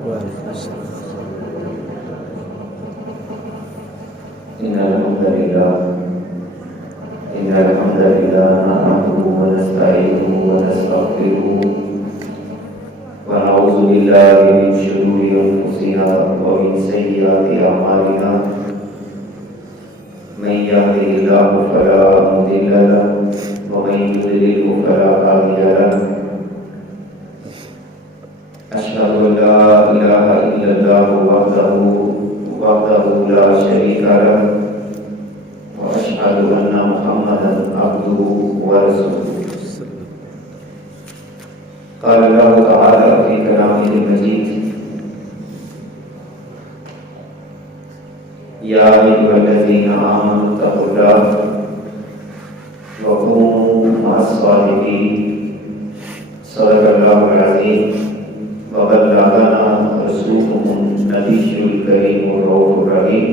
إن الحمد لله نحمده ونستعينه ونستغفره ونعوذ بالله من شرور أنفسنا ومن سيئات أعمالنا من يهده الله فلا مضل له ومن يضلل فلا هادي له أشهد أن لا إله إلا الله وحده لا شريك له وأشهد أن محمدا عبده ورسوله قال الله تعالى في كلامه المجيد يا أيها الذين آمنوا اتقوا الله وكونوا مع الصادقين صدق الله العظيم وبلغنا رسوله النبي الكريم الرؤوف الرحيم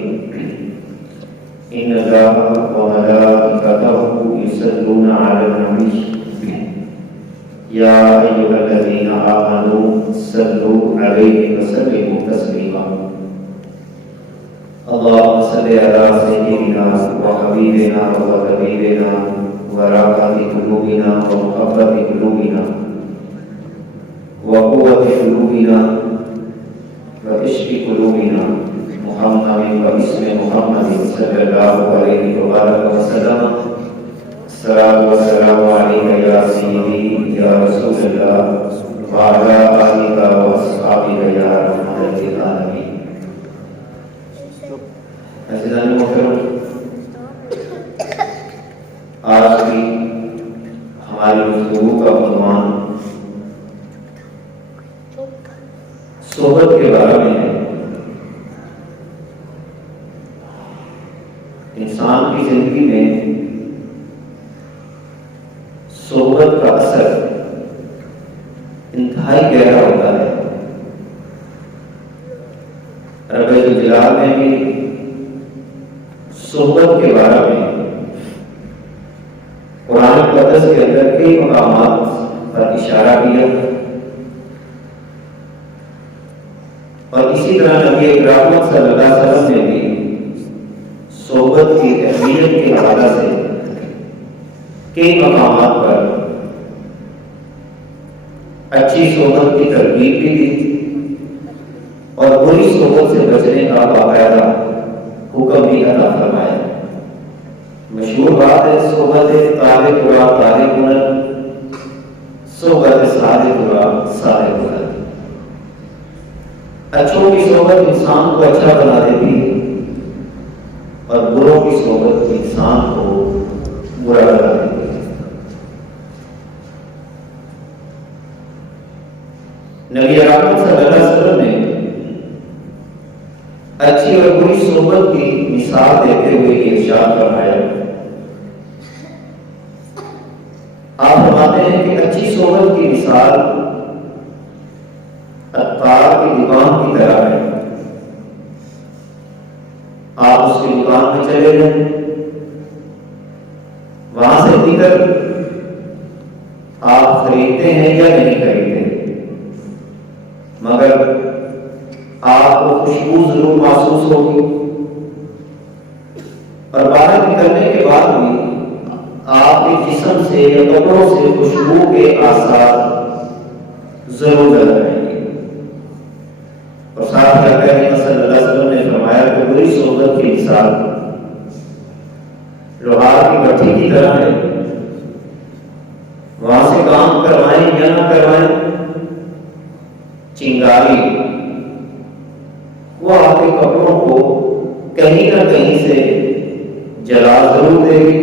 إن الله وملائكته يصلون على النبي يا أيها الذين آمنوا صلوا عليه وسلموا تسليما اللهم صل على سيدنا وحبيبنا وطبيبنا ورحمة قلوبنا ومحبة قلوبنا وقوة قلوبنا وعشق قلوبنا محمد واسم محمد صلى الله عليه وآله وسلم الصلاة والسلام عليك يا سيدي يا رسول الله وعلى آلك وأصحابك يا رحمة للعالمين. عزیزان محترم، آج کی ہماری گفتگو کا عنوان صحبت کے بارے میں ہے۔ انسان کی زندگی میں صحبت کا اثر انتہائی گہرا ہوتا ہے۔ رب الجلال نے بھی صحبت کے بارے میں قرآن مقدس کے اندر کئی مقامات پر اشارہ کیا، اور اسی طرح نبی اکرم صلی اللہ علیہ وسلم نے بھی صحبت کی اہمیت کے حوالے سے کئی مقامات پر اچھی صحبت کی ترغیب بھی دی اور بری صحبت سے بچنے کا باقاعدہ حکم بھی عطا فرمایا۔ مشہور بات ہے صحبت طالب قرآن طالب ہنر، صحبت صادق قرآن صادق ہنر۔ اچھوں کی صحبت انسان کو اچھا بنا دیتی ہے اور بروں کی صحبت انسان کو برا بنا دیتی ہے۔ نبی اکرم صلی اللہ علیہ وسلم نے اچھی اور بری صحبت کی مثال دیتے ہوئے یہ ارشاد فرمایا۔ آپ فرماتے ہیں کہ اچھی صحبت کی مثال عطار کی دکان کی طرح ہے۔ آپ اس کی دکان میں چلے جائیں، وہاں سے نکل آپ خریدتے ہیں یا نہیں خریدتے، مگر آپ کو خوشبو ضرور محسوس ہوگی، اور باہر نکلنے کے بعد بھی آپ کے جسم سے یا کپڑوں سے خوشبو کے آثار ضرور نظر آئیں گے۔ اور ساتھ کیا کہہ صلی اللہ علیہ وسلم نے فرمایا کہ بری صحبت کی مثال لوہار کی بھٹی کی طرح ہے، وہاں سے کام کروائیں یا نہ کروائیں، چنگاری وہ آپ کے کپڑوں کو کہیں نہ کہیں سے جلا ضرور دے گی،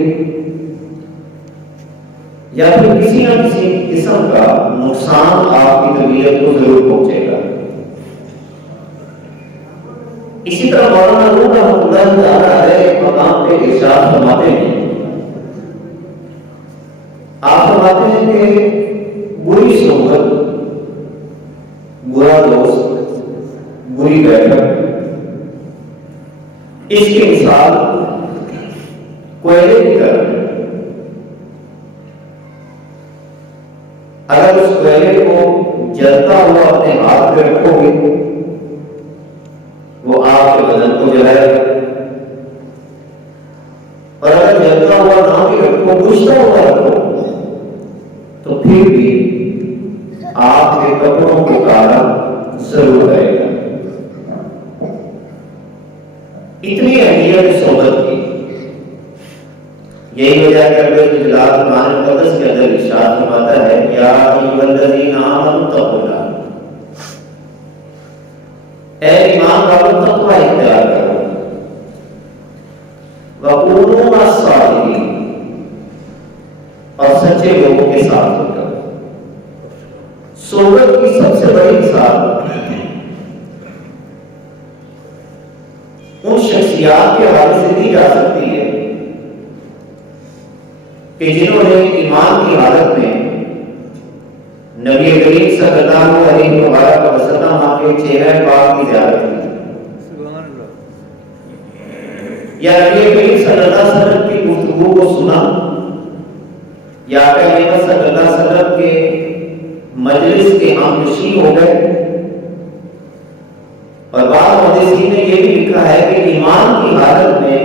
یا پھر کسی نہ کسی قسم کا نقصان آپ کی طبیعت کو ضرور پہنچے گا۔ اسی طرح مولانا روح رحمۃ اللہ تعالیٰ علیہ ایک مقام پہ ارشاد فرماتے ہیں، آپ فرماتے ہیں کہ بری صحبت، برا دوست، بری بیٹھک، اس کی مثال کوئلے کی طرح ہے۔ اگر اس کوئلے کو جلتا ہوا اپنے ہاتھ پہ رکھو گے وہ آپ کے بدن کو جلائے گا، اور اگر جلتا ہوا نہ بھی رکھو، بجھتا ہوا رکھو، تو پھر بھی آپ کے کپڑوں کو کالا ضرور کرے گا۔ اتنی اہمیت ہے صحبت کی۔ یہی وجہ ہے کہ اجلاس قرآن مقدس کے اندر ارشاد فرماتا ہے یا ایھا الذین آمنوا اتقوا اللہ، اے ایمان والو تقوی اختیار کرو، وکونوا مع الصادقین، اور سچے لوگوں کے ساتھ ہو کر۔ صحبت کی سب سے بڑی مثال ان شخصیات کے حوالے سے دی جا سکتی ہے کہ جنہوں نے ایمان کی حالت میں نبی کریم صلی اللہ علیہ وسلم کے چہرہ پاک کی زیارت کی، یا نبی کریم صلی اللہ علیہ وسلم کی گفتگو کو سنا، یا نبی صلی اللہ علیہ وسلم کے مجلس کے ہم نشین ہو گئے۔ اور بعض محدثین نے یہ بھی لکھا ہے کہ ایمان کی حالت میں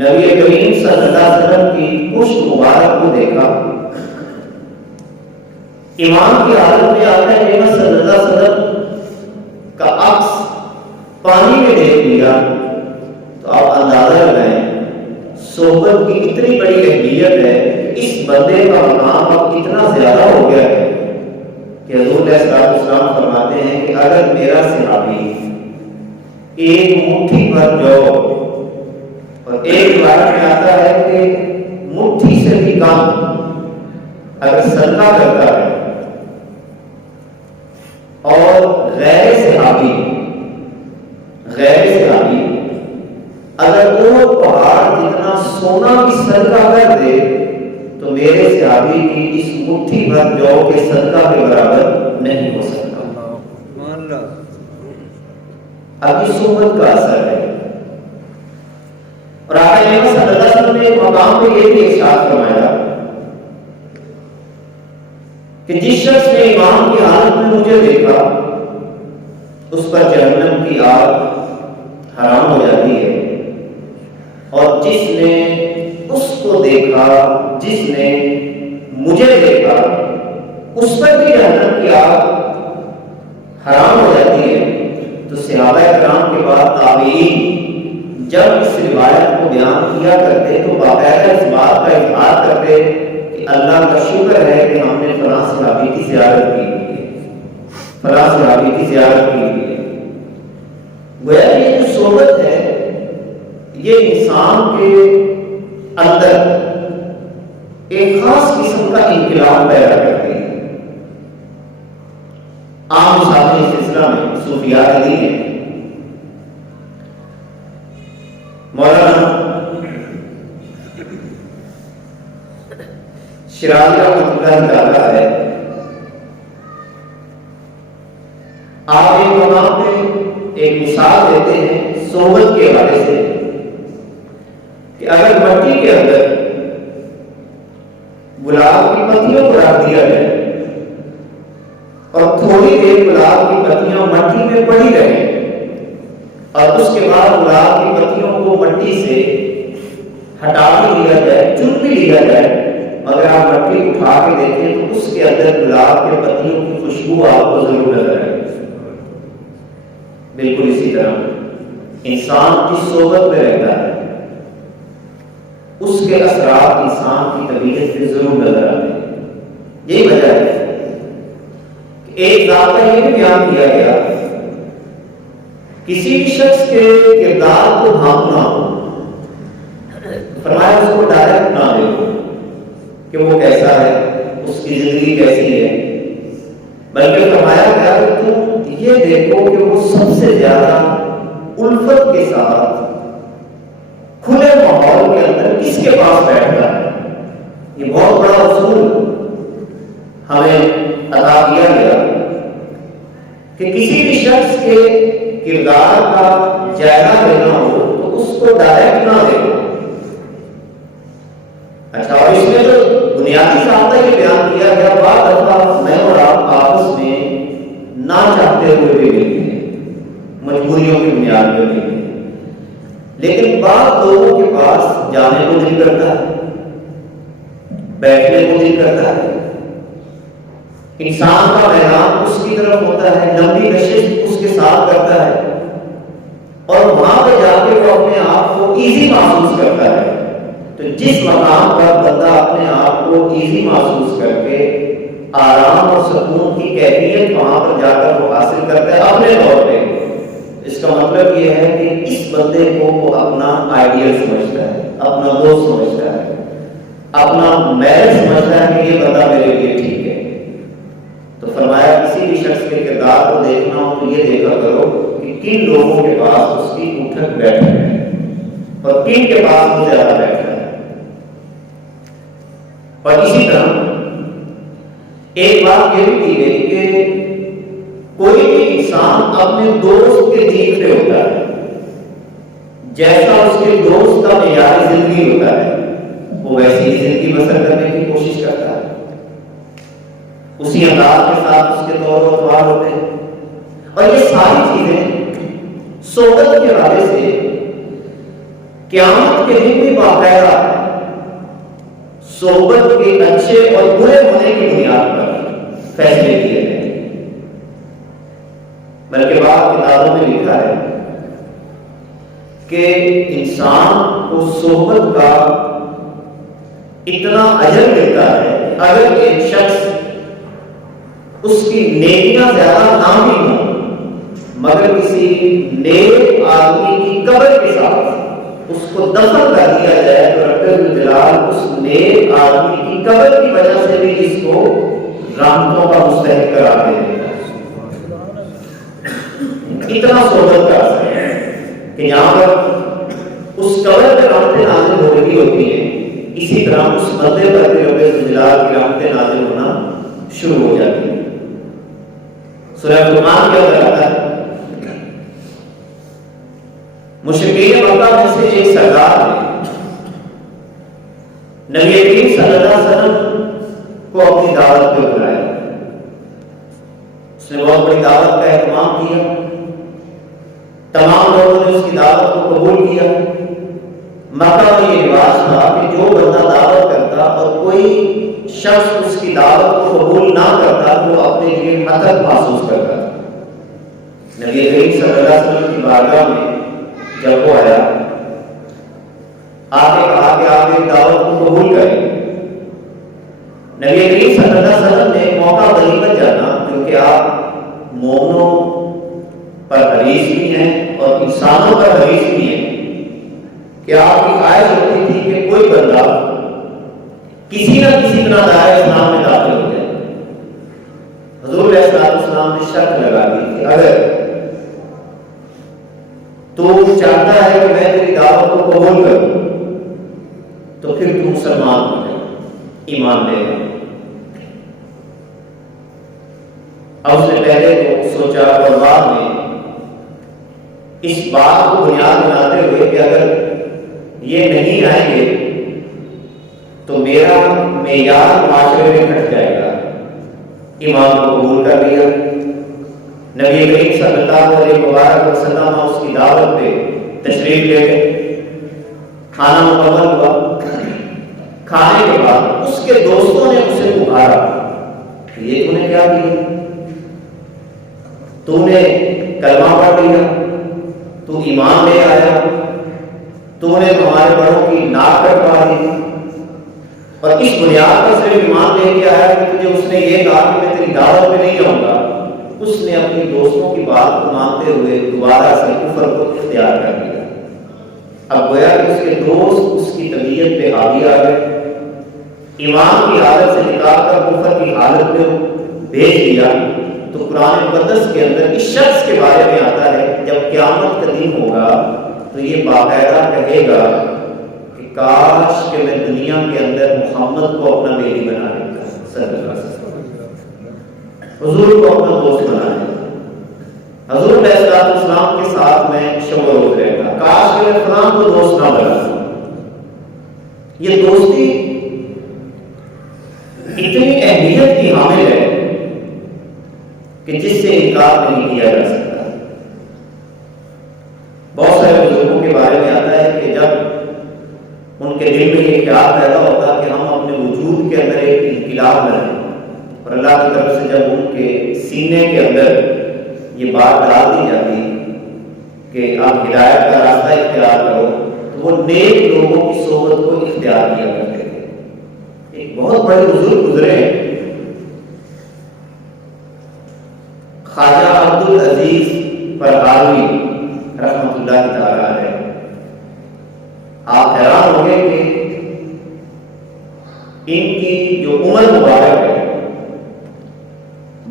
نبی کریم صلی اللہ علیہ وسلم کی پشت مبارک کو دیکھا۔ ایمان کی حالت میں آقا نعمت صلی اللہ علیہ وسلم کا عکس پانی میں دیکھ لیا، تو آپ اندازہ لگائیں صحبت کی اتنی بڑی اہمیت ہے کہ اس بندے کا مقام اب اتنا زیادہ ہو گیا ہے کہ حضور علیہ السلام فرماتے ہیں کہ اگر میرا صحابی ایک مٹھی پر جو، اور ایک روایت میں آتا ہے کہ مٹھی سے بھی کم اگر صدقہ کرتا ہے، اور غیر صحابی اگر وہ پہاڑ جتنا سونا بھی صدقہ کر دے تو میرے صحابی کی اس مٹھی بھر جو کے صدقہ کے برابر نہیں ہو سکتا۔ ابھی صحبت کا اثر ہے۔ اور آقا صلی اللہ علیہ وسلم نے ایک مقام پہ یہ بھی ارشاد فرمایا کہ جس شخص نے ایمان کی حالت میں مجھے دیکھا اس پر جہنم کی آگ حرام ہو جاتی ہے، اور جس نے اس کو دیکھا، جس نے مجھے دیکھا، اس پر بھی جہنم کی آگ حرام ہو جاتی ہے۔ تو صحابہ کرام کے بعد تابعین جب اس روایت کو بیان کیا کرتے تو باقاعدہ اس بات کا اظہار کرتے کہ اللہ کا شکر ہے کہ ہم نے فلاں صحابی کی زیارت کی ہے، فلاں صحابی کی زیارت کی ہے۔ گویا یہ جو صحبت ہے یہ انسان کے اندر ایک خاص قسم کا انقلاب پیدا کرتی ہے۔ عام مثالیں اس سلسلہ میں صوفیات دی ہیں۔ مولانا شیرازی رحمۃ اللہ تعالیٰ ہے، آپ ایک مقام پہ ایک مثال دیتے ہیں صحبت کے حوالے سے کہ اگر مٹی کے اندر گلاب کی پتیوں کو رکھ دیا جائے اور تھوڑی دیر گلاب کی پتیاں مٹی میں پڑی رہیں اور اس کے بعد گلاب کی پتیوں کو مٹی سے ہٹا بھی لیا جائے، چن بھی لیا جائے، اگر آپ مٹی اٹھا کے دیکھیں تو اس کے اندر گلاب کے پتیوں کی خوشبو آپ کو ضرور نظر آئے۔ بالکل اسی طرح انسان کی صحبت میں رہتا ہے، اس کے اثرات انسان کی طبیعت سے ضرور نظر آتے ہیں۔ یہی وجہ ہے کہ ایک ذات یہ بھی بیان کیا گیا، کسی بھی شخص کے کردار کو بھانپنا ہو، فرمایا اس کو ڈائریکٹ نہ دیکھو کہ وہ کیسا ہے، اس کی زندگی کیسی ہے، بلکہ فرمایا گیا کہ تم یہ دیکھو کہ وہ سب سے زیادہ الفت کے ساتھ کھلے ماحول کے اندر کس کے پاس بیٹھتا ہے۔ یہ بہت بڑا اصول ہمیں عطا کیا گیا کہ کسی بھی شخص کے کردار کا جائزہ لینا ہو تو اس کو ڈائریکٹ نہ دیکھو۔ اچھا، اور اس میں جو بنیادی ضابطہ یہ بیان کیا گیا، بعض دفعہ میں اور آپ آپس میں چاہتے ہوئے بھی ملتے ہیں، مجبوریوں کی بنیاد پر ملتے ہیں، لیکن بعض لوگوں کے پاس جانے کو دل کرتا ہے، بیٹھنے کو دل کرتا ہے، انسان کا میدان اس کی طرف ہوتا ہے، لمبی نشست اس کے ساتھ کرتا ہے، اور وہاں پہ جا کے وہ اپنے آپ کو ایزی محسوس کرتا ہے۔ تو جس مقام پر بندہ اپنے آپ کو ایزی محسوس کر کے آرام اور سکون کی کیفیت وہاں پر جا کر وہ حاصل کرتا ہے اپنے طور پہ، اس کا مطلب یہ ہے کہ اس بندے کو وہ اپنا آئیڈیل سمجھتا ہے، اپنا دوست سمجھتا ہے، اپنا میل سمجھتا ہے کہ یہ بندہ میرے لیے ٹھیک ہے۔ تو فرمایا کسی بھی شخص کے کردار کو دیکھنا ہو تو یہ دیکھا کرو کہ کن لوگوں کے پاس اس کی اٹھک بیٹھک ہے اور کن کے پاس وہ زیادہ بیٹھا ہے۔ اور اسی طرح ایک بات یہ بھی کی گئی کہ کوئی بھی انسان اپنے دوست کے دین پہ ہوتا ہے، جیسا اس کے دوست کا معیار زندگی ہوتا ہے وہ ویسی ہی زندگی بسر کرنے کی کوشش کرتا ہے، اسی انداز کے ساتھ اس کے طور و اطوار ہوتے ہیں۔ اور یہ ساری چیزیں صحبت کے حوالے سے قیامت کے دن بھی باقاعدہ صحبت کے اچھے اور برے ہونے کی بنیاد پر فیصلے کیے گئے، بلکہ بعض کتابوں میں لکھا ہے کہ انسان کو صحبت کا اتنا اجر ملتا ہے اگر ایک شخص اس کی نیکیاں زیادہ نہ بھی ہوں مگر کسی نیک آدمی کی قبر کے ساتھ اس کو دفن کر دیا جائے تو رب الجلال اس نیک آدمی کی قبر کی وجہ سے بھی اس کو رحمتوں کا مستحق قرار دے دیتا ہے۔ اتنا صحبت کا اثر ہے کہ یہاں پر اس قبر پہ رحمتیں نازل ہو رہی ہوتی ہیں، اسی طرح اس بندے پر بھی رب الجلال کی رحمتیں نازل ہونا شروع ہو جاتی ہیں۔ سورہ لقمان کیا بتاتا ہے؟ مشرکین مکہ میں سے ایک سردار نے نبی کریم صلی اللہ علیہ وسلم کو اپنی دعوت پہ بلایا، اس نے بہت بڑی دعوت کا اہتمام کیا، تمام لوگوں نے اس کی دعوت کو قبول کیا۔ مکہ میں یہ رواج تھا کہ جو بندہ دعوت کرتا اور کوئی شخص اس کی دعوت کو قبول نہ کرتا وہ اپنے لیے حقیقت محسوس کرتا تھا۔ نبی کریم صلی اللہ علیہ وسلم کی بارگاہ میں جب وہ آیا آپ نے کہا کہ آپ ایک دعوت کو قبول کریں۔ نبی کریم صلی اللہ علیہ وسلم نے موقع غنیمت جانا کیونکہ آپ مومنوں پر حریص بھی ہیں اور انسانوں پر حریص بھی ہیں کہ آپ کی خواہش ہوتی تھی کہ کوئی بندہ کسی نہ کسی طرح دائرہ اسلام میں داخل ہو جائے۔ حضور علیہ السلام نے شرط لگا دی کہ اگر تو چاہتا ہے کہ میں تیری دعوت کو قبول کروں تو پھر تو مسلمان ہو جائے، ایمان لے گا۔ اب اس نے پہلے تو سوچا اور بعد میں اس بات کو بنیاد بناتے ہوئے کہ اگر یہ نہیں آئیں گے تو میرا معیار معاشرے میں گھٹ جائے گا، ایمان کو قبول کر لیا۔ نبی کریم صلی اللہ علیہ مبارک وسلم اس کی دعوت پہ تشریف لے گئے، کھانا مکمل ہوا، کھانے کے بعد اس کے دوستوں نے اسے پکارا کہ یہ تو نے کیا کیا، تو نے کلمہ پڑھ لیا، تو ایمان لے آیا، تو نے ہمارے بڑوں کی ناک کٹوا دی، اور اس بنیاد پر صرف ایمان لے کے آیا کہ تجھے اس نے یہ کہا کہ میں تیری دعوت میں نہیں آؤں گا۔ اس نے اپنی دوستوں کی بات کو مانتے ہوئے دوبارہ سے کفر کو اختیار کر لیا۔ اب گویا کہ اس کے دوست اس کی طبیعت پہ حاوی آ گئے، ایمان کی حالت سے نکال کر کفر کی حالت میں بھیج دیا۔ تو قرآن مقدس کے اندر اس شخص کے بارے میں آتا ہے جب قیامت کا دن ہوگا تو یہ باقاعدہ کہے گا کہ کاش کہ میں دنیا کے اندر محمد کو اپنا بیٹی بنا لیتا صلی اللہ علیہ وسلم، حضور کو اپنا دوست بنا لیتا، حضور علیہ السلام کے ساتھ میں شب و روز رہتا، کاش کہ میں فلاں کو دوست نہ بنا۔ یہ دوستی اتنی اہمیت کی حامل ہے کہ جس سے انکار نہیں کے بارے میں آتا ہے کہ جب ان کے دل میں یہ خیال پیدا ہوتا کہ ہم اپنے وجود کے اندر ایک انقلاب لائیں، اور اللہ کی طرف سے جب ان کے سینے کے اندر یہ بات ڈال دی جاتی کہ آپ ہدایت کا راستہ اختیار کرو، تو وہ نیک لوگوں کی صحبت کو اختیار کیا کرتے تھے۔ ایک بہت بڑے بزرگ گزرے ہیں، خواجہ عبدالعزیز فرغانوی رحمۃ اللہ تعالی علیہ۔ آپ حیران ہوں گے کہ ان کی جو عمر مبارک ہے،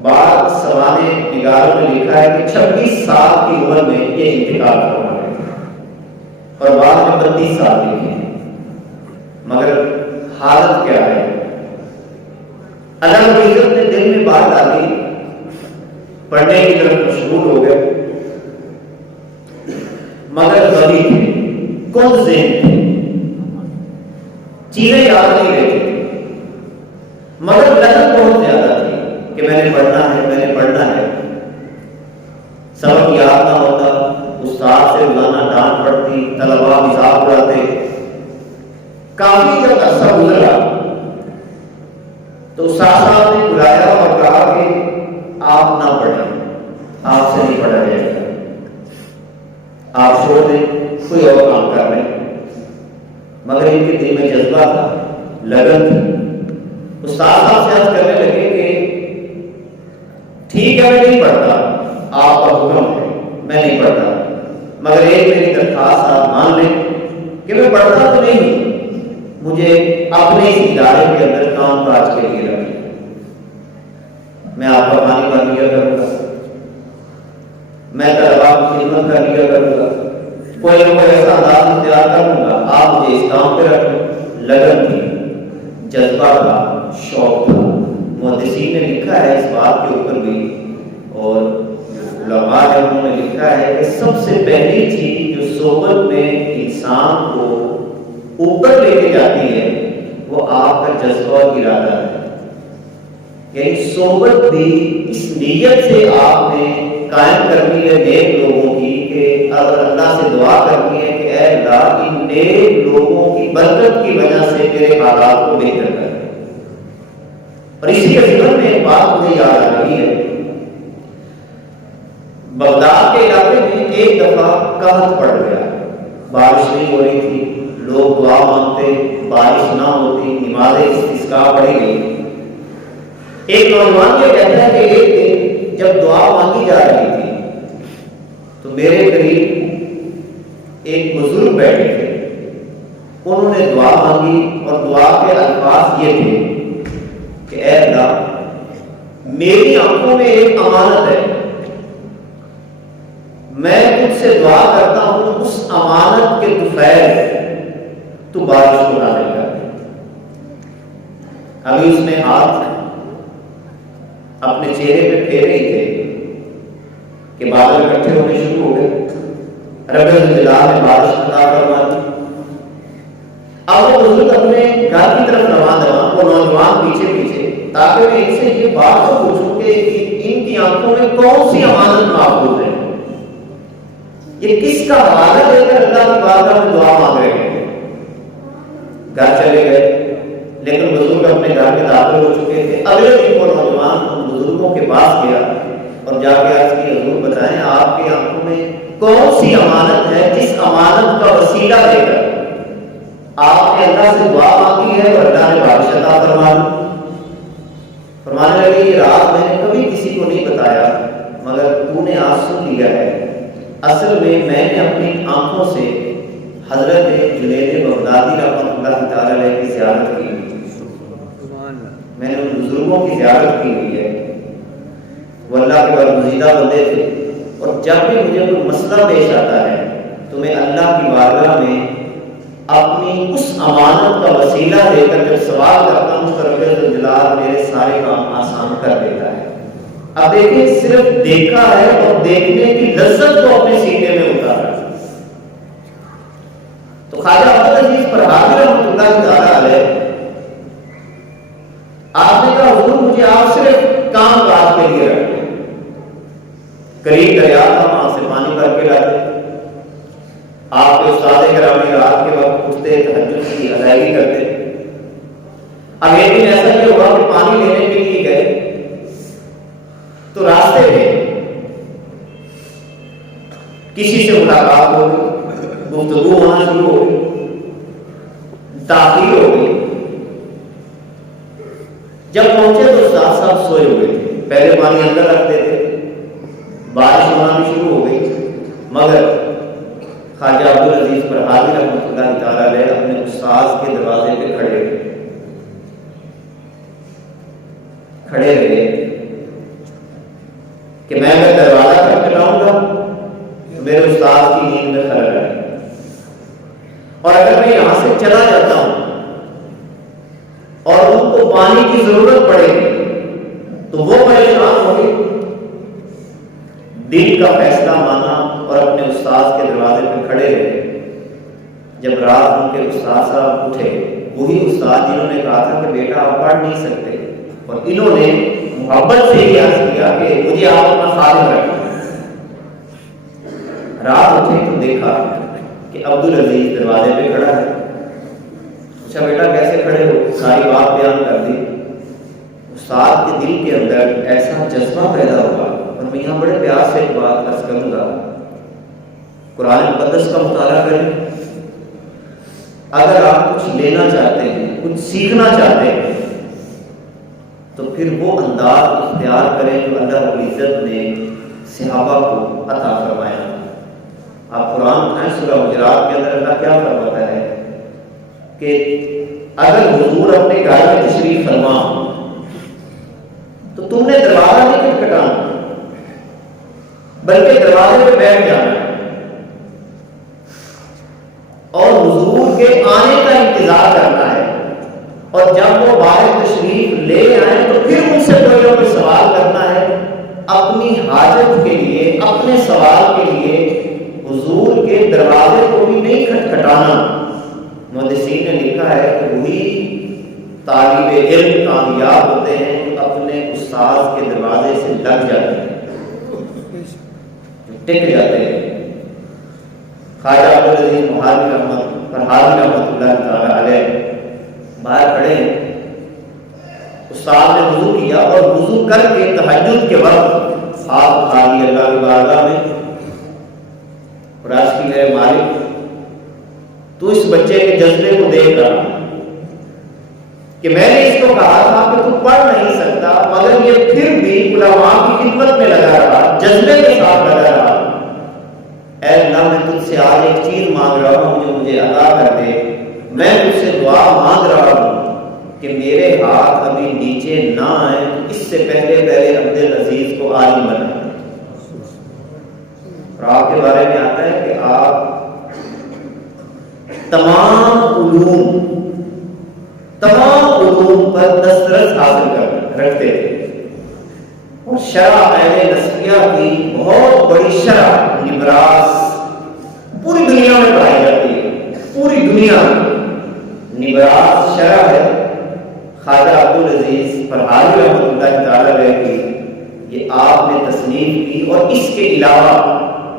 بعض سوانح نگاروں نے لکھا ہے کہ 26 سال کی عمر میں یہ انتقال فرما گئے، اور بعض میں 32 سال لکھے ہیں۔ مگر حالت کیا ہے؟ اللہ رب العزت نے دل میں بات ڈالی، پڑھنے کی طرف مشغول ہو گئے، مگر غبی تھے، کل ذہن تھے، چیزیں یاد نہیں رہتی، مگر لگن بہت زیادہ تھی کہ میں نے پڑھنا ہے، میں نے پڑھنا ہے۔ سبق یاد نہ ہوتا، استاد سے روزانہ ڈانٹ پڑتی، طلباء مذاق اڑاتے۔ کافی جب عرصہ گزرا تو استاد صاحب نے بلایا اور کہا کہ آپ نہ پڑھیں، آپ سے نہیں پڑھا جائے گا، آپ چھوڑ دیں، کوئی اور کام کر لیں۔ مگر ان کے دل میں جذبہ تھا، لگن تھی۔ استاد صاحب سے عرض کرنے لگے کہ ٹھیک ہے میں نہیں پڑھتا، آپ کا حکم ہے، میں نہیں پڑھتا، مگر ایک میری درخواست آپ مان لیں کہ میں پڑھتا تو نہیں ہوں، مجھے اپنے اس ادارے کے اندر کام کاج کے لیے رکھیں، میں آپ کا پانی بن لیا کروں گا، میں طلباء کی خدمت کر لیا کروں گا، کوئی نہ کوئی ایسا انداز اختیار کروں گا، آپ مجھے اس کام پہ رکھیں۔ لگن تھی، جذبہ تھا، شوق تھا۔ محدثین نے لکھا ہے اس بات کے اوپر بھی، اور علماء نے انہوں نے لکھا ہے کہ سب سے پہلی چیز جو صحبت میں انسان کو اوپر لے کے جاتی ہے وہ آپ کا جذبہ اور ارادہ ہے۔ یعنی صحبت بھی اس نیت سے آپ نے قائم کرنی ہے نیک لوگوں کی، کہ اگر اللہ سے دعا کرنی ہے کہ اے اللہ ان نیک لوگوں کی برکت کی وجہ سے میرے حالات کو بہتر کر۔ اور اسی کے ذکر میں ایک بات مجھے یاد آ رہی ہے، بغداد کے علاقے میں ایک دفعہ قحط پڑ گیا، بارش نہیں ہو رہی تھی، لوگ دعا مانگتے، بارش نہ ہوتی، نماز استسقاء پڑھی گئی۔ ایک نوجوان یہ کہتا ہے کہ ایک دن جب دعا مانگی جا رہی تھی تو میرے قریب ایک بزرگ بیٹھے تھے، انہوں نے دعا مانگی اور دعا کے الفاظ یہ تھے کہ اے اللہ میری آنکھوں میں ایک امانت ہے، میں تجھ سے دعا کرتا ہوں اس امانت کے طفیل تو بارش کو نازل کر دے۔ ابھی اس نے ہاتھ اپنے چہرے پہ پھیرے ہی تھے کہ بادل اکٹھے ہونے شروع ہو گئے، رب الجلال نے بارش عطا فرما دی۔ اب وہ بزرگ اپنے گھر کی طرف روانہ، وہ نوجوان پیچھے پیچھے، تاکہ میں ان سے یہ بات تو پوچھوں کہ ان کی آنکھوں میں کون سی امانت محفوظ ہے، یہ کس کا حوالہ دے کر اللہ کی بارگاہ میں دعا مانگ رہے ہیں۔ گھر چلے گئے، لیکن بزرگ اپنے گھر میں داخل ہو چکے تھے۔ اگلے دن وہ نوجوان ان بزرگوں کے پاس گیا اور جا کے عرض کی حضور بتائیں آپ کی آنکھوں میں کون سی امانت ہے جس امانت کا وسیلہ دے کر آپ نے اللہ سے دعا مانگی ہے اور اللہ نے بارش عطا فرما دی۔ فرمانے لگے یہ راز میں نے کبھی کسی کو نہیں بتایا، مگر تو نے آج سن لیا ہے۔ اصل میں نے اپنی آنکھوں سے حضرت جنید بغدادی رحمۃ اللہ تعالی علیہ کی زیارت کی ہوئی، میں نے ان بزرگوں کی زیارت کی ہوئی ہے۔ وہ اللہ کے برگزیدہ بندے تھے، اور جب بھی مجھے کوئی مسئلہ پیش آتا ہے تو میں اللہ کی بارگاہ میں اپنی اس امانت کا وسیلہ دے کر جب سوال کرتا ہوں تو رب الجلال میرے سارے کام آسان کر دیتا ہے۔ اب دیکھیں صرف دیکھا ہے اور دیکھنے کی لذت کو اپنے سینے میں اتارا۔ تو خواجہ عبدالعزیز فرغانوی رحمۃ اللہ تعالی علیہ آپ نے کہا حضور مجھے آپ صرف کام کاج کے لیے رکھتے، قریب دریا تھا وہاں سے پانی بھر کے لاتے، آپ کے کسی سے ملاقات ہو گئی، گفتگو ہونا شروع ہو گئی، تاخیر ہو گئی. جب پہنچے تو استاد صاحب سوئے ہوئے تھے. پہلے پانی اندر رکھتے تھے، بارش ہونا بھی شروع ہو گئی، مگر خواجہ عبدالعزیز فرحادی رحمۃ اللہ تعالیٰ علیہ اپنے استاد کے دروازے پہ کھڑے رہے کہ میں اگر دروازہ کھٹکھٹاؤں گا تو میرے استاد کی نیند میں خلل آئے گا، اور اگر میں یہاں سے چلا جاتا ہوں اور ان کو پانی کی ضرورت پڑے گی تو وہ پریشان ہوں گے. دل کا فیصلہ مانا اور اپنے استاد کے دروازے پہ کھڑے رہے. جب رات ان کے استاد صاحب اٹھے، وہی استاد جنہوں نے کہا تھا کہ بیٹا آپ پڑھ نہیں سکتے، اور انہوں نے محبت سے یہ عرض کیا کہ مجھے آپ اپنا خادم رکھیں. رات اٹھے تو دیکھا کہ عبدالعزیز دروازے پہ کھڑا ہے. اچھا بیٹا کیسے کھڑے ہو؟ ساری بات بیان کر دی. استاد کے دل کے اندر ایسا جذبہ پیدا ہوا. اور میں یہاں بڑے پیار سے ایک بات عرض کروں گا، قرآن مقدس کا مطالعہ کریں. اگر آپ کچھ لینا چاہتے ہیں، کچھ سیکھنا چاہتے ہیں، تو پھر وہ انداز اختیار کریں جو اللہ رب العزت نے صحابہ کو عطا فرمایا. آپ قرآن اٹھائیں، سورہ حجرات کے اندر اللہ کیا فرماتا ہے کہ اگر حضور اپنے گھر میں تشریف فرما تو تم نے دروازہ نہیں کھٹکھٹانا بلکہ دروازے پہ بیٹھ جانا اور حضور کے آنے کا انتظار کرنا ہے. اور جب وہ باہر تشریف لے آئیں تو پھر ان سے کوئی نہ کوئی سوال کرنا ہے. اپنی حاجت کے لیے، اپنے سوال کے لیے حضور کے دروازے کو بھی نہیں کھٹکھٹانا. محدثین نے لکھا ہے کہ وہی طالب علم کامیاب ہوتے ہیں جو اپنے استاد کے دروازے سے لگ جاتے ہیں، جو ٹک جاتے ہیں. خواجہ عبدالعزیز فرحادی رحمۃ اللہ تعالیٰ علیہ باہر کھڑے ہیں. استاد نے وضو کیا اور وضو کر کے تہجد کے وقت ہاتھ اٹھا لیے اللہ کی بارگاہ میں اور عرض کی میرے مالک تو اس بچے کے جذبے کو دیکھ رہا کہ میں نے اس کو کہا تھا کہ تو پڑھ نہیں سکتا، مگر یہ پھر بھی علماء کی خدمت میں لگا رہا، جذبے کے ساتھ لگا رہا. اے اللہ میں تجھ سے آج ایک چیز مانگ رہا ہوں جو مجھے عطا کر دے. میں تجھ سے دعا مانگ رہا ہوں کہ میرے ہاتھ ابھی نیچے نہ آئیں، اس سے پہلے عبدالعزیز کو عالم بنا. اور آپ کے بارے میں آتا ہے کہ آپ تمام علوم پر دسترس حاصل کر رکھتے تھے. اور شرح اہل نسبیہ کی بہت بڑی شرح نبراس پوری دنیا میں پڑھائی جاتی ہے. پوری دنیا میں نبراس شرح ہے خواجہ عبدالعزیز فرحادی رحمۃ اللہ تعالیٰ علیہ کی. یہ آپ نے تصنیف کی اور اس کے علاوہ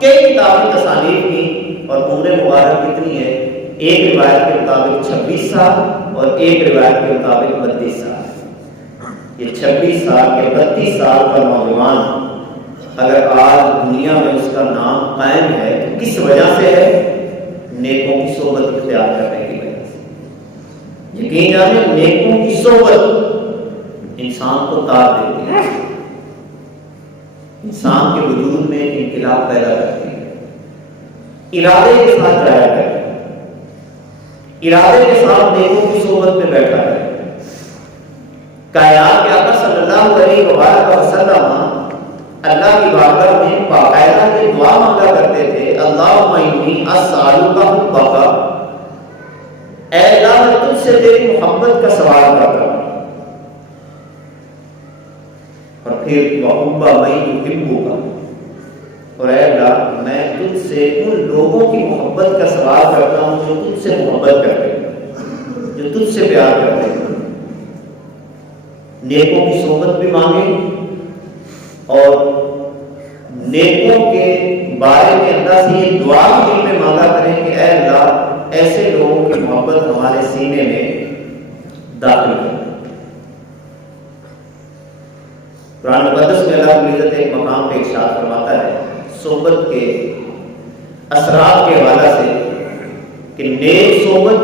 کئی کتابیں تصانیف کی. اور عمر مبارک کتنی ہے؟ ایک روایت کے مطابق 26 سال اور ایک روایت کے مطابق 32 سال. یہ 26 سال کے 32 سال کا نوجوان اگر آج دنیا میں اس کا نام قائم ہے تو کس وجہ سے ہے؟ نیکوں کی صحبت اختیار کرنے کی وجہ سے. یقین جانیں نیکوں کی صحبت انسان کو تار دیتی ہے، انسان کے وجود میں انقلاب پیدا کرتی ہے. ارادے کے ساتھ جایا کرے، ارادے کے ساتھ نیکوں کی صحبت میں بیٹھا ہے. کائنات کے آقا صلی اللہ علیہ وسلم اللہ کی بارگاہ میں باقاعدہ یہ دعا مانگا کرتے تھے، اللہم انی اسألک حبک، اے اللہ میں تجھ سے تیری محبت کا سوال کرتا ہوں. اور پھر وحب من یحبک، اور اے اللہ میں تجھ سے ان لوگوں کی محبت کا سوال کرتا ہوں جو تجھ سے محبت کرتے ہیں، جو تجھ سے پیار کرتے ہیں. نیکوں کی صحبت بھی مانگیں اور نیکوں کے بارے میں اللہ سے یہ دعا بھی دل میں مانگا کریں کہ اے اللہ ایسے لوگوں کی محبت ہمارے سینے میں داخل کر. قرآن مقدس میں اللہ کی عزت ایک مقام پہ ارشاد فرماتا ہے صحبت کے اثرات کے حوالے سے کہ نیک صحبت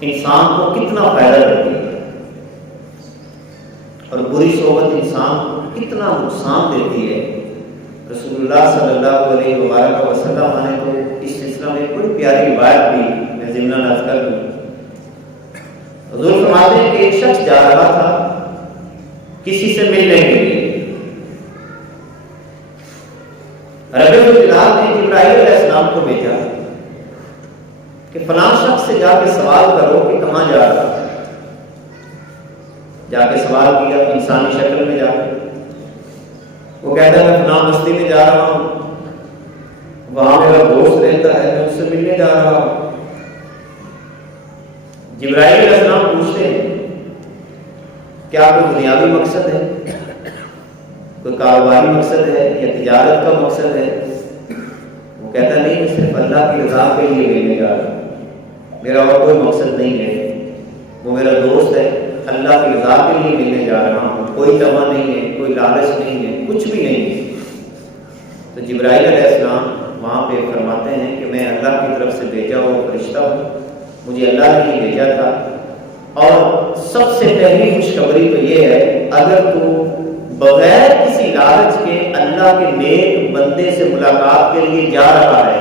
انسان کو کتنا فائدہ کرتی ہے اور بری صحبت انسان کو کتنا نقصان دیتی ہے۔ رسول اللہ صلی اللہ علیہ وسلم نے تو اس سلسلہ میں بڑی پیاری روایت بھی میں ضمن عرض کر دوں۔ حضور فرماتے ہیں کہ ایک شخص جا رہا تھا کسی سے ملنے کے لیے، رب الجلال نے جبرائیل علیہ السلام کو بھیجا کہ فلاں شخص سے جا کے سوال کرو کہ کہاں جا رہا ہے۔ جا کے سوال کیا انسانی شکل میں جا کے، وہ کہتا ہے میں فلاں بستی میں جا رہا ہوں، وہاں میرا دوست رہتا ہے، میں اس سے ملنے جا رہا ہوں۔ جبرائیل علیہ السلام پوچھتے ہیں کیا کوئی دنیاوی مقصد ہے، کوئی کاروباری مقصد ہے یا تجارت کا مقصد ہے؟ وہ کہتا ہے نہیں، میں صرف اللہ کی رضا کے لیے ملنے جا رہا ہوں، میرا اور کوئی مقصد نہیں ہے، وہ میرا دوست ہے، اللہ کی رضا کے لیے ملنے جا رہا ہوں، کوئی تمنا نہیں ہے، کوئی لالچ نہیں ہے، کچھ بھی نہیں ہے۔ تو جبرائیل علیہ السلام وہاں پہ فرماتے ہیں کہ میں اللہ کی طرف سے بھیجا ہوا فرشتہ ہوں، مجھے اللہ نے بھیجا تھا، اور سب سے پہلی خوشخبری تو یہ ہے اگر تو بغیر کسی لالچ کے اللہ کے نیک بندے سے ملاقات کے لیے جا رہا ہے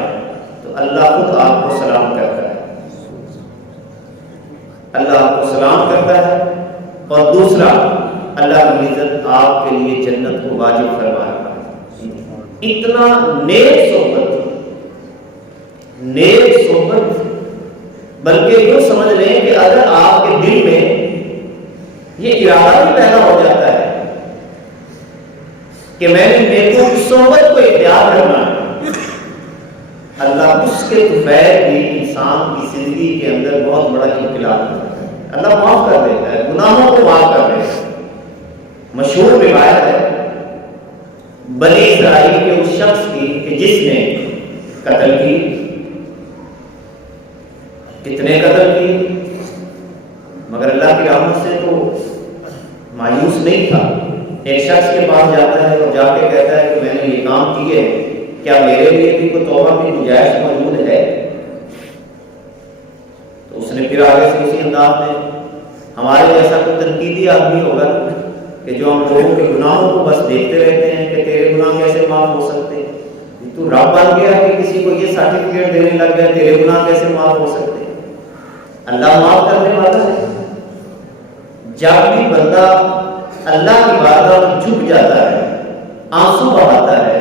تو اللہ خود آپ کو سلام کرتا ہے، اللہ آپ کو سلام کرتا ہے، اور دوسرا اللہ رب العزت آپ کے لیے جنت کو واجب فرما رہا ہے۔ اتنا نیک صحبت بلکہ یوں سمجھ لیں کہ اگر آپ کے دل میں یہ ارادہ بھی پیدا ہو جاتا ہے کہ میں نے نیکوں کی صحبت کو اختیار کرنا ہے، اللہ اس کے طفیل بھی انسان کی زندگی کے اندر بہت بڑا انقلاب کرتا ہے، اللہ معاف کر دیتا ہے، گناہوں کو معاف کر دیتا ہے۔ مشہور روایت ہے بنی اسرائیل کے اس شخص کی کہ جس نے قتل کی، کتنے قتل کی، مگر اللہ کی رحمت سے تو مایوس نہیں تھا۔ ایک شخص کے پاس جاتا ہے اور جا کے کہتا ہے کہ میں نے یہ کام کیے، کیا میرے لیے بھی کوئی توبہ کی گنجائش موجود ہے؟ تو اس نے پھر آگے سے اسی انداز میں، ہمارے جیسا کوئی تنقیدی آدمی ہوگا کہ جو ہم لوگوں کے گناہوں کو بس دیکھتے رہتے ہیں کہ تیرے گناہ کیسے معاف ہو سکتے ہیں، تو رب بن گیا کہ کسی کو یہ سرٹیفکیٹ دینے لگ گیا تیرے گناہ کیسے معاف ہو سکتے ہیں؟ اللہ معاف کرنے والا ہے۔ جب بھی بندہ اللہ کی بارگاہ میں جھک جاتا ہے، آنسو بہاتا ہے،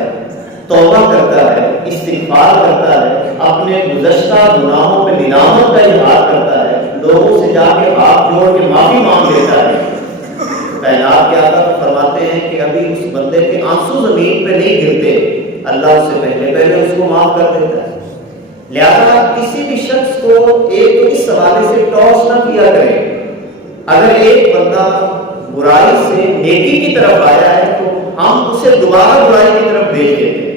توبہ کرتا ہے، استغفار کرتا ہے، اپنے گزشتہ گناہوں پہ ندامت کا اظہار کرتا ہے، لوگوں سے جا کے ہاتھ جوڑ کے معافی مانگ لیتا ہے، کائنات کے آقا فرماتے ہیں کہ ابھی اس بندے کے آنسو زمین پہ نہیں گرتے، اللہ اس سے پہلے اس کو معاف کر دیتا ہے۔ لہذا کسی بھی شخص کو ایک تو اس حوالے سے ٹاس نہ کیا کرے، اگر ایک بندہ برائی سے نیکی کی طرف آیا ہے تو ہم اسے دوبارہ برائی کی طرف بھیج دیتے ہیں،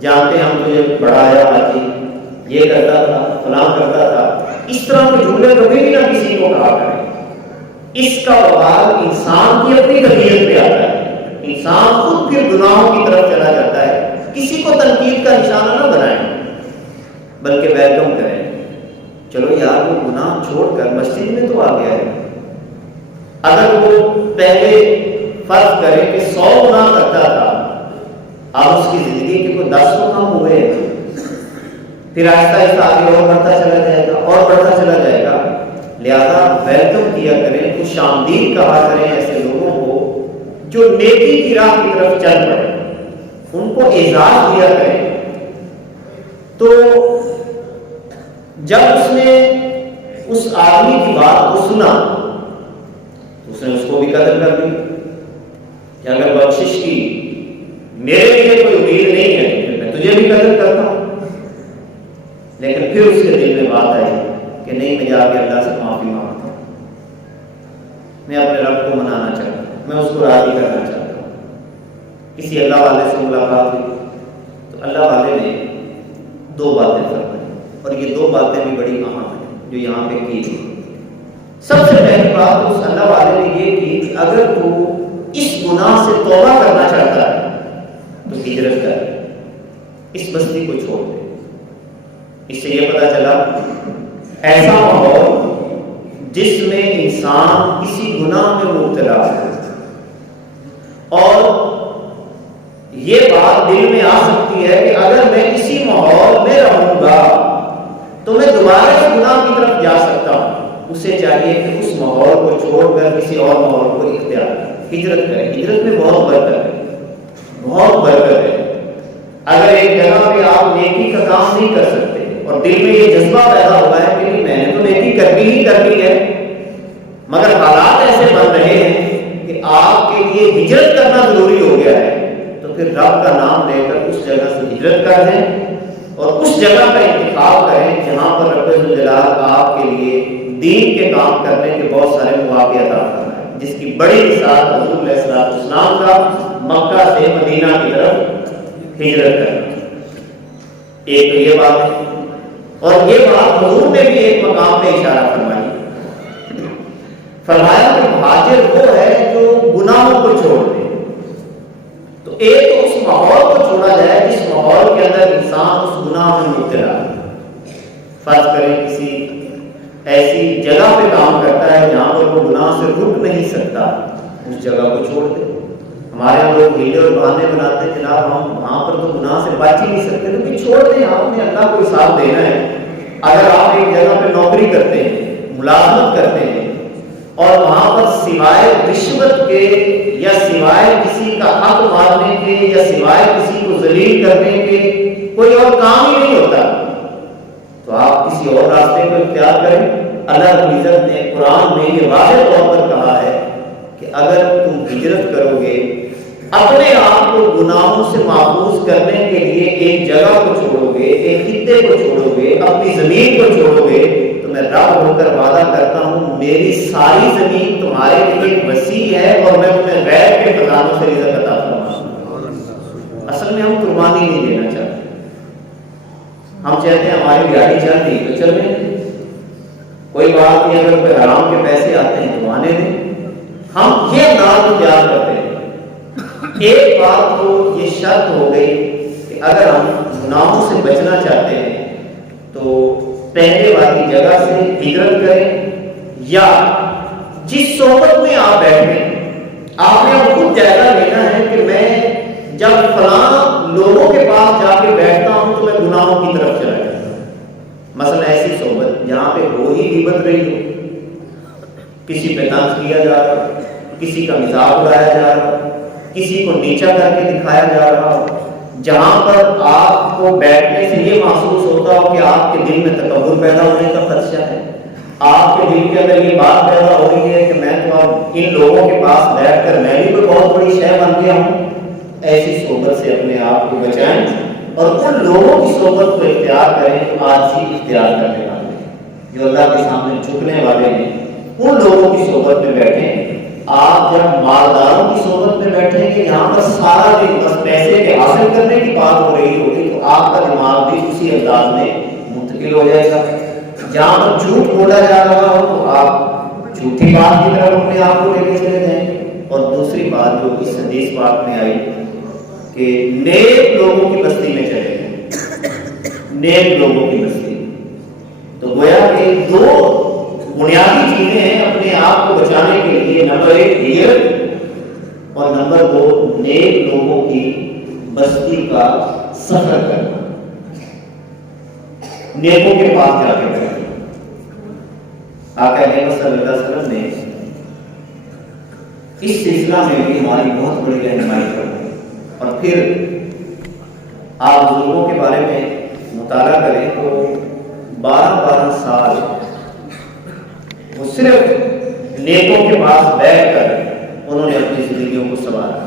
جانتے ہیں ہم تجھے بڑھایا حاجی، یہ کرتا تھا، فلاں کرتا تھا، اس طرح کے جملے کبھی بھی نہ کسی کو کہا کریں۔ اس کا وبال انسان کی اپنی طبیعت پہ آتا ہے، انسان خود پھر گناہوں کی طرف چلا جاتا ہے۔ کسی کو تنقید کا نشانہ نہ بنائیں بلکہ ویلکم کریں، چلو یار وہ گناہ چھوڑ کر مسجد میں تو آ گیا ہے۔ اگر وہ پہلے فرض کرے کہ 100 گناہ کرتا تھا، اب اس کی زندگی کے کوئی 10 تو کم ہوئے، پھر آہستہ آہستہ آگے اور بڑھتا چلا جائے گا اور بڑھتا چلا جائے گا۔ لہذا ویلکم کیا کریں، خوش آمدید کہا کریں ایسے لوگوں کو جو نیکی کی راہ کی طرف چل پڑے، ان کو اعزاز دیا کریں۔ تو جب اس نے اس آدمی کی بات کو سنا تو اس نے اس کو بھی قتل کر دی کہ اگر بخشش کی میرے لیے کوئی امید نہیں ہے تو میں تجھے بھی قتل کرتا ہوں۔ لیکن پھر اس کے دل میں بات آئی کہ نہیں، میں جا کے اللہ سے معافی مانگتا ہوں، میں اپنے رب کو منانا چاہتا ہوں، میں اس کو راضی کرنا چاہتا ہوں۔ کسی اللہ والے سے ملاقات ہوئی تو اللہ والے نے 2 باتیں فرمائی، اور یہ 2 باتیں بھی بڑی اہم ہیں جو یہاں پہ کی گئی۔ سب سے پہلی بات اس اللہ والے نے یہ کی کہ اگر تو اس گناہ سے توبہ کرنا چاہتا ہے تو ہجرت کر، اس بستی کو چھوڑ دے۔ اس سے یہ پتہ چلا ایسا ماحول جس میں انسان کسی گناہ میں مبتلا ہے، اور یہ بات دل میں آ سکتی ہے کہ اگر میں اسی ماحول میں رہوں گا تو میں دوبارہ اس گناہ کی طرف جا سکتا ہوں۔ اسے چاہیے کہ اس ماحول کو چھوڑ کر کسی اور ماحول کو اختیار کرے، ہجرت کرے۔ ہجرت میں بہت برکت ہے، بہت برکت ہے۔ اگر ایک جگہ پہ آپ نیکی کا کام نہیں کر سکتے اور دل میں یہ جذبہ پیدا ہوا ہے کہ میں نے تو نیکی کرنی ہے، مگر حالات ایسے بن رہے ہیں کہ آپ کے لیے ہجرت کرنا ضروری ہو گیا ہے، تو پھر رب کا نام لے کر اس جگہ سے ہجرت کر دیں اور اس جگہ کا انتخاب کریں جہاں پر رب الجلال آپ کے لیے دین کے کام کرنے کے بہت سارے مواقع عطا فرمائے، جس کی بڑی مثال حضور علیہ السلام کا مکہ سے مدینہ کی طرف ہجرت کرنا۔ ایک تو یہ بات ہے، اور یہ بات حضور نے بھی ایک مقام پہ اشارہ فرمایا کہ مہاجر وہ ہے جو گناہوں کو چھوڑ دے۔ تو ایک تو اس ماحول کو چھوڑا جائے جس ماحول کے اندر انسان اس گناہ میں مبتلا ہے۔ فرض کریں کسی ایسی جگہ پہ کام کرتا ہے جہاں پر وہ گناہ سے رک نہیں سکتا، اس جگہ کو چھوڑ دے۔ ہمارے یہاں لوگ ہیلے اور بہانے بناتے ہیں، جناب ہم وہاں پر تو گناہ سے بچ ہی نہیں سکتے، تو چھوڑ دیں، ہم نے اللہ کو حساب دینا ہے۔ اگر آپ ایک جگہ پہ نوکری کرتے ہیں، ملازمت کرتے ہیں، اور وہاں پر سوائے رشوت کے یا سوائے کسی کا حق مارنے کے یا سوائے کسی کو ذلیل کرنے کے کوئی اور کام ہی نہیں ہوتا، تو آپ کسی اور راستے کو اختیار کریں۔ اللہ رب العزت نے قرآن میں یہ واضح طور پر کہا ہے کہ اگر تم ہجرت کرو گے، اپنے آپ کو گناہوں سے محفوظ کرنے کے لیے ایک جگہ کو چھوڑو گے، ایک خطے کو چھوڑو گے، اپنی زمین کو چھوڑو گے، تو میں رب ہو کر وعدہ کرتا ہوں میری ساری زمین تمہارے لیے وسیع ہے اور میں تمہیں غیب کے خزانوں سے رزق عطا فرماؤں۔ اصل میں ہم قربانی نہیں دینا چاہتے، ہم چاہتے ہیں ہماری گاڑی چل رہی تو چل رہے ہیں، کوئی بات نہیں، اگر کوئی حرام کے پیسے آتے ہیں تو آنے دیں، ہم یہ انداز اختیار کرتے ہیں۔ ایک بات تو یہ شرط ہو گئی کہ اگر ہم گناہوں سے بچنا چاہتے ہیں تو پہلے والی جگہ سے ہجرت کریں، یا جس صحبت میں آپ بیٹھیں آپ نے خود جائزہ لینا ہے کہ میں جب فلاں لوگوں کے پاس جا کے بیٹھتا ہوں تو میں گناہوں کی طرف چلا جاتا ہوں۔ مثلا ایسی صحبت جہاں پہ ہو ہی غیبت رہی ہو، کسی پہ طنز کیا جا رہا، کسی کا مذاق اڑایا جا رہا، کسی کو نیچا کر کے دکھایا جا رہا ہو، جہاں پر آپ کو بیٹھنے سے یہ محسوس ہوتا ہو کہ آپ کے دل میں تکبر پیدا ہونے کا خدشہ ہے، آپ کے دل کے اندر یہ بات پیدا ہو رہی ہے کہ میں تو اب ان لوگوں کے پاس بیٹھ کر میں بھی کوئی بہت بڑی شے بن گیا ہوں، ایسی صحبت سے اپنے آپ کو بچائیں اور ان لوگوں کی صحبت کو اختیار کریں جو آج ہی اختیار کرنے والے ہیں، جو اللہ کے سامنے جھکنے والے ہیں، ان لوگوں کی صحبت میں بیٹھیں۔ آپ جب مالداروں کی صحبت میں بیٹھیں گے جہاں پر سارا دن بس پیسے کے حاصل کرنے کی بات ہو رہی ہوگی تو آپ کا دماغ بھی اسی انداز میں منتقل ہو جائے گا۔ جہاں پر جھوٹ بولا جا رہا ہو تو آپ جھوٹی بات کی طرف اپنے آپ کو لے کے چلے جائیں گے۔ اور دوسری بات جو اس حدیث پاک میں آئی کہ نیک لوگوں کی بستی میں چلے گئے، نیک لوگوں کی بستی، تو گویا کہ دو بنیادی چیزیں ہیں اپنے آپ کو بچانے کے لیے، نمبر ایک ہجرت اور نمبر دو نیک لوگوں کی بستی کا سفر کرنا، نیکوں کے پاس جا کے بیٹھنا۔ آقا صلی اللہ علیہ وسلم نے اس سلسلہ میں بھی ہماری بہت بڑی رہنمائی کرنا، اور پھر آپ بزرگوں کے بارے میں مطالعہ کریں تو 12 سال وہ صرف نیکوں کے پاس بیٹھ کر انہوں نے اپنی زندگیوں کو سنوارا،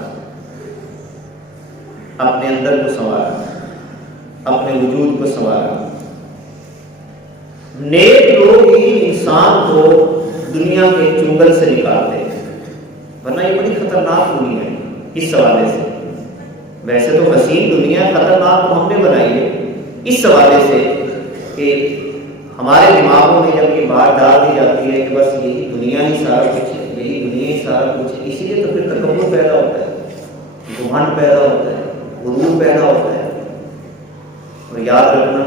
اپنے اندر کو سنوارا، اپنے وجود کو سنوارا۔ نیک لوگ ہی انسان کو دنیا کے چنگل سے نکالتے ہیں، ورنہ یہ بڑی خطرناک دنیا ہے۔ اس حوالے سے ویسے تو حسین دنیا خطرناک تو ہم نے بنائی ہے، اس حوالے سے کہ ہمارے دماغوں میں جب یہ بات ڈال دی جاتی ہے کہ بس یہی دنیا ہی سارا کچھ ہے، یہی دنیا ہی سارا کچھ ہے، اسی لیے تو پھر تکبر پیدا ہوتا ہے، گھمنڈ پیدا ہوتا ہے، غرور پیدا ہوتا ہے۔ یاد رکھنا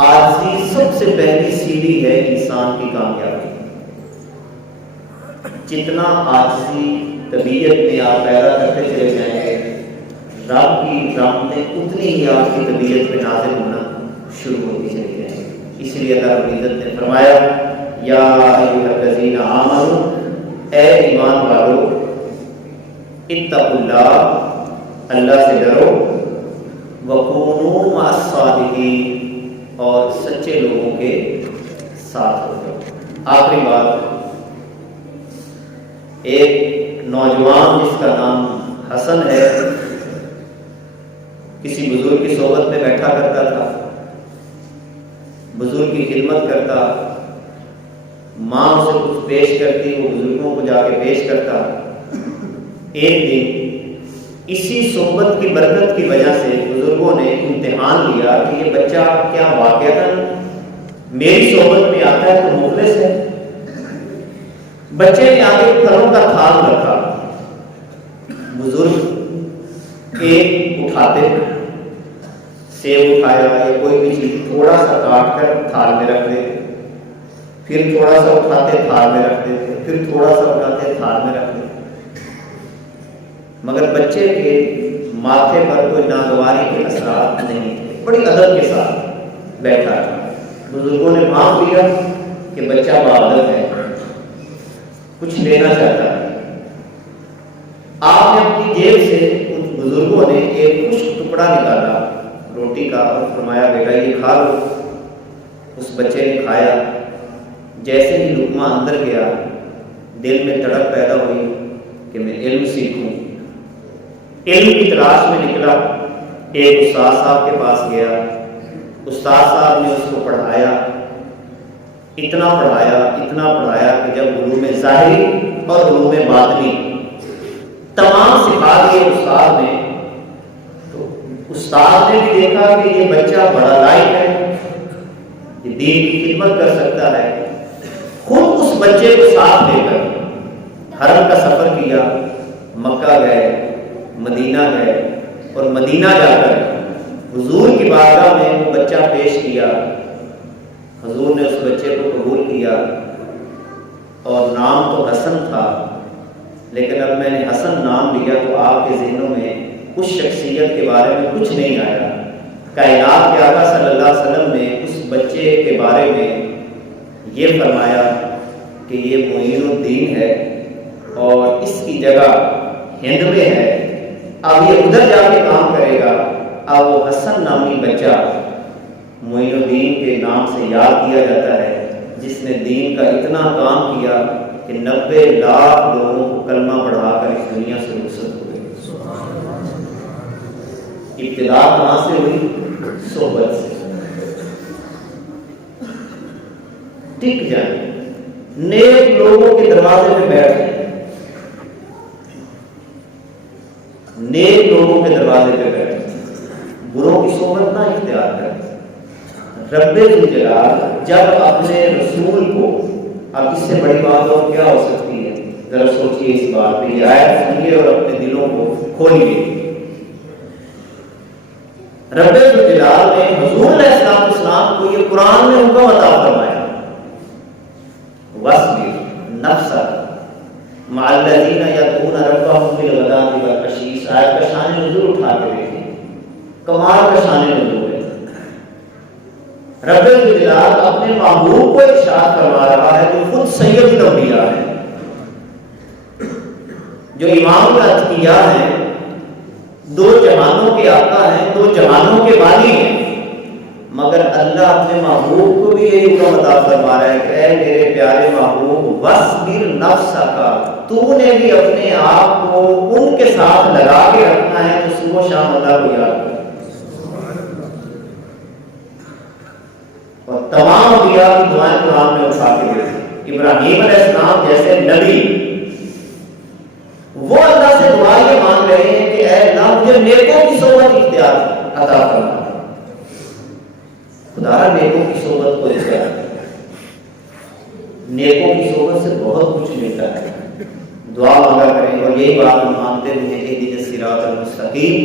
عاجزی سب سے پہلی سیڑھی ہے انسان کی کامیابی. جتنا عاجزی طبیعت میں آپ پیدا کرتے چلے جائیں گے رب کی رحمتیں اتنی ہی آپ کی طبیعت میں نازل ہونا شروع ہوتی چلی جائیں گے. اس لیے اللہ رب العزت نے فرمایا یا ایھا الذین آمنوا اے ایمان والو اتقوا اللہ اللہ سے ڈرو وکونوا مع الصادقین اور سچے لوگوں کے ساتھ ہو جاؤ. آخری بات ایک نوجوان جس کا نام حسن ہے کسی بزرگ کی صحبت میں بیٹھا کرتا تھا, بزرگ کی خدمت کرتا, ماں اسے کچھ پیش کرتی وہ بزرگوں کو جا کے پیش کرتا. ایک دن اسی صحبت کی برکت کی وجہ سے بزرگوں نے امتحان لیا کہ یہ بچہ کیا واقعتاً میری صحبت میں آتا ہے تو مخلص ہے. بچے نے آگے پھلوں کا تھال رکھا, بزرگ ایک اٹھاتے سیب اٹھایا یا کوئی بھی چیز تھوڑا سا کاٹ کر تھال میں رکھ دیتے, پھر تھوڑا سا اٹھاتے تھال میں رکھ دیتے, پھر تھوڑا سا اٹھاتے تھال میں رکھ دیتے. مگر بچے کے ماتھے پر کوئی ناگواری کے اثرات نہیں تھے, بڑی ادب کے ساتھ بیٹھا تھا. بزرگوں نے معاف کیا کہ بچہ باادب ہے, کچھ لینا چاہتا ہے. آپ نے اپنی جیب سے ان بزرگوں نے ایک خشک ٹکڑا نکالا روٹی کا اور فرمایا بیٹا یہ کھا لو. اس بچے نے کھایا. جیسے ہی لقمہ اندر گیا دل میں تڑپ پیدا ہوئی کہ میں علم سیکھوں. علم کی تلاش میں نکلا, ایک استاد صاحب کے پاس گیا. استاد صاحب نے اس کو پڑھایا, اتنا پڑھایا کہ جب علوم ظاہری اور علوم باطنی تمام سکھا دیے استاد نے, تو استاد نے بھی دیکھا کہ یہ بچہ بڑا لائق ہے, یہ دین کی خدمت کر سکتا ہے. خود اس بچے کو ساتھ لے کر حرم کا سفر کیا, مکہ گئے, مدینہ گئے, اور مدینہ جا کر حضور کی بارگاہ میں وہ بچہ پیش کیا. حضور نے اس بچے کو قبول کیا اور نام تو حسن تھا, لیکن اب میں نے حسن نام لیا تو آپ کے ذہنوں میں اس شخصیت کے بارے میں کچھ نہیں آیا. کائنات کے آقا صلی اللہ علیہ وسلم نے اس بچے کے بارے میں یہ فرمایا کہ یہ معین الدین ہے اور اس کی جگہ ہند میں ہے, اب یہ ادھر جا کے کام کرے گا. اب وہ حسن نامی بچہ معین الدین کے نام سے یاد کیا جاتا ہے, جس نے دین کا اتنا کام کیا کہ 90 لاکھ لوگوں کو کلمہ پڑھا کر اس دنیا سے رخصت ہو گئے. ابتدا کہاں سے ہوئی؟ صحبت سے. ٹک جائیں, نیک لوگوں کے دروازے پہ بیٹھ جائیں, نیک لوگوں کے دروازے پہ بیٹھ جائیں, بروں کی صحبت نہ اختیار کریں. رب ذوالجلال جب اپنے رسول کو, اب اس سے بڑی بات اور کیا ہو سکتی ہے, ذرا سوچئے اس بات پہ. یہ آیت سنیے اور اپنے دلوں کو کھولیے. رب ذوالجلال نے حضور علیہ السلام کو یہ قرآن میں حکم عطا فرمایا, وَاصْبِرْ نَفْسَكَ مَعَ الَّذِينَ يَدْعُونَ رَبَّهُم بِالْغَدَاةِ وَالْعَشِيِّ. اس آیت کا شان نزول اٹھا کے دیکھیں, کمال کا شان نزول ہے. رب الجلال اپنے محبوب کو ارشاد فرما رہا ہے جو خود سید الانبیاء ہے, جو امام الاتقیاء ہیں, 2 جہانوں کے آقا ہیں, 2 جہانوں کے بانی ہیں. مگر اللہ اپنے محبوب کو بھی یہی حکم عطا فرما رہا ہے کہ اے میرے پیارے محبوب وَاصْبِرْ نَفْسَكَ, تو نے بھی اپنے آپ کو ان کے ساتھ لگا کے رکھنا ہے تو صبح و شام اللہ کو یاد کرو. اور تمام انبیاء کی دعائیں قرآن میں اٹھا کے دیتے. ابراہیم علیہ السلام جیسے نبی وہ اللہ سے دعا یہ مانگ رہے ہیں کہ اے اللہ مجھے نیکوں کی صحبت اختیار عطا فرما. خدا نیکوں کی صحبت کو اختیار, نیکوں کی صحبت سے بہت کچھ ملتا ہے. دعا مانگا کریں اور یہی بات ہم مانتے ہوئے اہدنا الصراط المستقیم,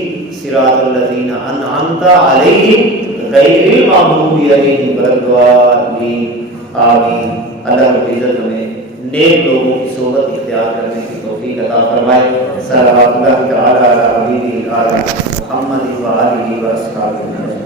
صراط الذین انعمت علیہم غیر المغضوب علیہم ولا الضالین آمین۔ اللہ رب العزت ہمیں نیک لوگوں کی صحبت اختیار کرنے کی توفیق عطا فرمائے۔ صلوات اللہ تعالی علی حبیبہ محمد و آلہ و اصحابہ۔